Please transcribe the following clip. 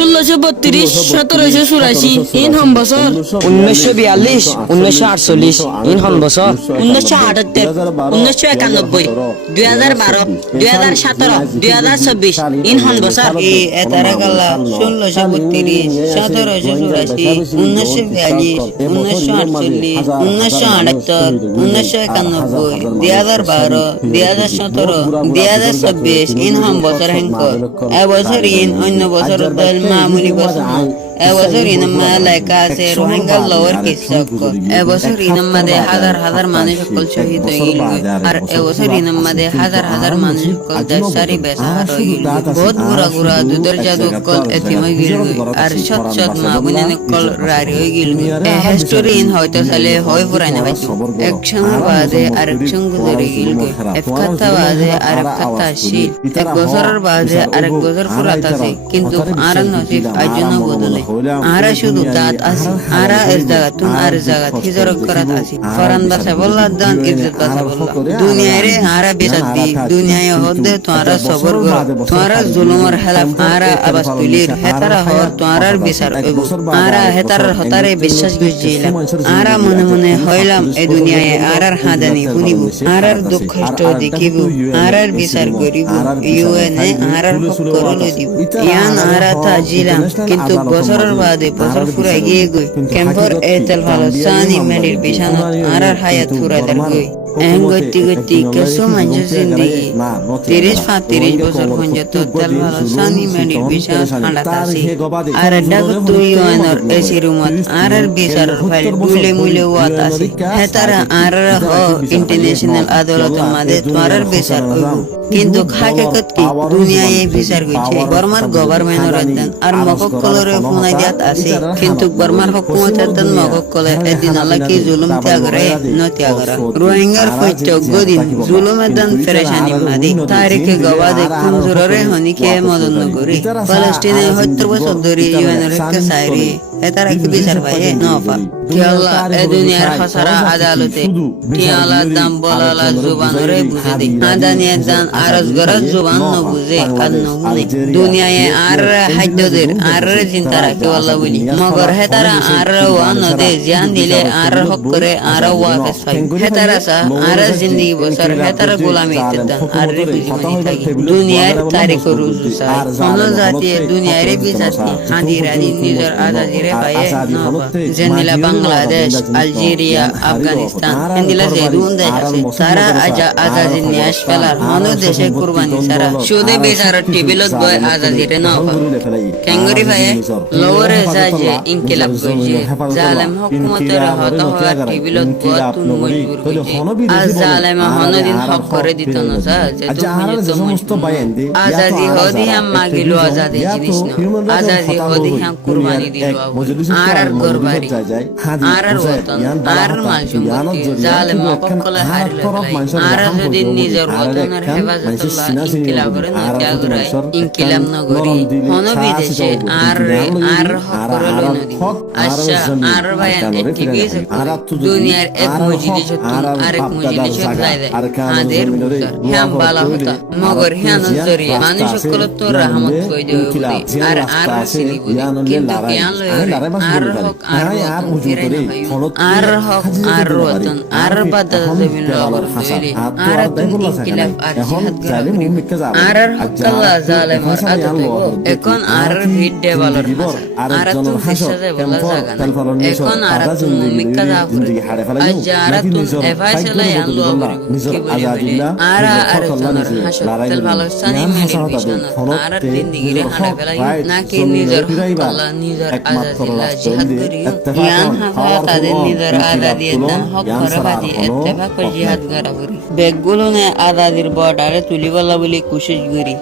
1632 1784 in হম বছর 1942 1948 in হন বছর 1978 1991 2012 2017 2024 ইন হন বছর এতারা গাল্লা 1632 1784 1942 1948 1978 1991 2012 2017 2024 ইন হম বছর হেঙ্কর এবছর ইন অন্য বছর দল মামুলি বছর এবছর ইনাম্মা লেখা আছে রোহিঙ্গার লওয়ার কৃষক এবছর ইনাম্মাদে হাজার হাজার মানুষ সকল শহীদ হয়ে গেল আর এবছর ইনাম্মাদে হাজার হাজার মানুষ সকল দেশারি বেসাহার হয়ে গেল বহুত গুড়া গুড়া দুধের জাদু কল এতিম হয়ে গেল আর সৎ সৎ মা বোনের কল রারি হয়ে গেল এ হিস্টোরি ইন হয়তো সালে হয় পুরাই না পাইতো এক সঙ্গে বাদে আরেক সঙ্গে ধরে গেল এক কথা বাদে আরেক কথা আসি এক বছরের বাদে আরেক বছর পুরাত আছে কিন্তু আর নসিব আজও বদলে আরা শুধু দাঁত আছে আরা এস জায়গা তুন আর জায়গা হিজরক করাত আছে ফরান বাসা বললা দান ইজ্জত বাসা বললা দুনিয়ায় রে আরা বেসাত দি দুনিয়ায় হদে তোরা সবর কর তোরা জুলুমর খেলাফ আরা আবাস তুলির হেতারা হর তোরার বিচার হইব আরা হেতার হতারে বিশ্বাস গজিলাম আরা মনে মনে হইলাম এই দুনিয়ায় আরার হাদানি শুনিব আরার দুঃখ কষ্ট দেখিব আরার বিচার করিব ইউএনএ আরার হক করলে দিব ইয়ান আরা তাজিলাম কিন্তু বছরের বাদে বছর ফুরাই গিয়ে গই ক্যাম্পর এতেল ভালো সানি মেডির বিছানা আরার হায়াত ফুরাইদার গই এন গতি গতি কেসো মানুষের জিন্দগি 30-35 বছর পর্যন্ত তেল ভালো সানি মেডির বিছানা ঠান্ডা তাসি আর ডাক তুই ওয়ানর এসি রুমত আরার বিচার ফাইল বুলে মুলে ওয়াত আসি হেতারা আরার হ ইন্টারন্যাশনাল আদালতের মাঝে তোরার বিচার হইব কিন্তু হাকিকত কি দুনিয়ায় এই বিচার কইছে বর্মার গভর্নমেন্টের রাজধান আর মককলরে ফোনাই দিয়াত আছে কিন্তু বর্মার হুকুমতের মককলে এদিন আল্লাহ কি জুলুম ত্যাগরে ন ত্যাগরা রোহিঙ্গার ফৈচক গদিন জুলুমের দান ফেরেশানি মাদি তারিখে গবাদে কুমজুররে হনিকে মদন করি ফলস্তিনে 70 বছর ধরে ইউএনের কে সাইরি এতারা কি বিচার পায় নফা কি আল্লাহ এ দুনিয়ার হাসারা আদালতে কি আল্লাহ দাম বলালা জুবানরে বুঝে দে আদানিয়ার দান আরজ গরজ জুবান ন বুঝে আর ন হুনে দুনিয়ায় আর হাজ্জদের আর চিন্তা রাখে আল্লাহ বলি মগর হেতারা আর ওয়ান দে জান দিলে আর হক করে আর ওয়াফেস হয় হেতারা সা আর জিন্দেগি বছর হেতারা গোলামি দান আর রে বুঝি মনি থাকি দুনিয়ার তারিখ রুজু সাই কোন জাতি দুনিয়ার বিচারতি হাদিরানি নিজের আজাদিরে পায়ে নবা জেনিলা বাংলাদেশ আলজেরিয়া আফগানিস্তান এন্দিলা জেদুন দেশ আছে সারা আজাদি নিয়াস ফেলার মনো দেশে কুরবানি সারা সুদে বেচার টিবিলত বয় আজাদিরে নবা কেঙ্গুরি ভাইয়ে লোরে জাজে ইনকিলাব কইছে জালেম হুকুমতের হত হওয়ার টিবিলত বয় তুন মজবুর কইছে আজ জালেম হনদিন হক করে দিত না সা যে তুমি তো আজাদি হদি হাম মাগিলো আজাদি জিনিস না আজাদি হদি হাম কুরবানি দিলো আর গরবারি আর ওতন আর মালজুম জালেম মককলে হারিলে আর যদি নিজের ওতনের হেফাজতুল্লাহ ইনকিলাব করে না ত্যাগরাই ইনকিলাব নগরী হন বিদেশে আর হক করে নদী আচ্ছা আর ভাইয়ান টিভি দুনিয়ার এক মসজিদে চতুন আরেক মসজিদে চতলাই দেয় হাদের বুজার হ্যাম বালা হতা মগর হ্যান জরিয়া মানুষ সকল তো রহমত কই দেও আর সিলি বলি কিন্তু জ্ঞান লয় আর হক আর ফিরে না ভাই আর হক আর রতন আর বাদল জমিন লগর ফেলে আর তুমি ইনকিলাব আর জিহাদ করি আর হক আল্লাহ জালেম আর আদতে এখন আর ভিড দেওয়ালর আর তুমি হিসাবে বলা জায়গা না এখন আর তুমি মিক্কা জাফরি আজ আর তুমি এফাইসলা আনলো কি বলি আর জনের হাসপাতাল ভালো সানি মেডির বিছানা আর তিন দিগিরে হাঁটা ফেলাই নাকি নিজের আল্লাহ নিজের আজাদিল্লাহ জিহাদ করি ইয়ান হাফা তাদের নিজের আজাদির দান হক করবাদি ইত্তেফাক করে জিহাদ করা করি বেগুলো নে আজাদির বর্ডারে তুলিবলা বলি কোশিশ করি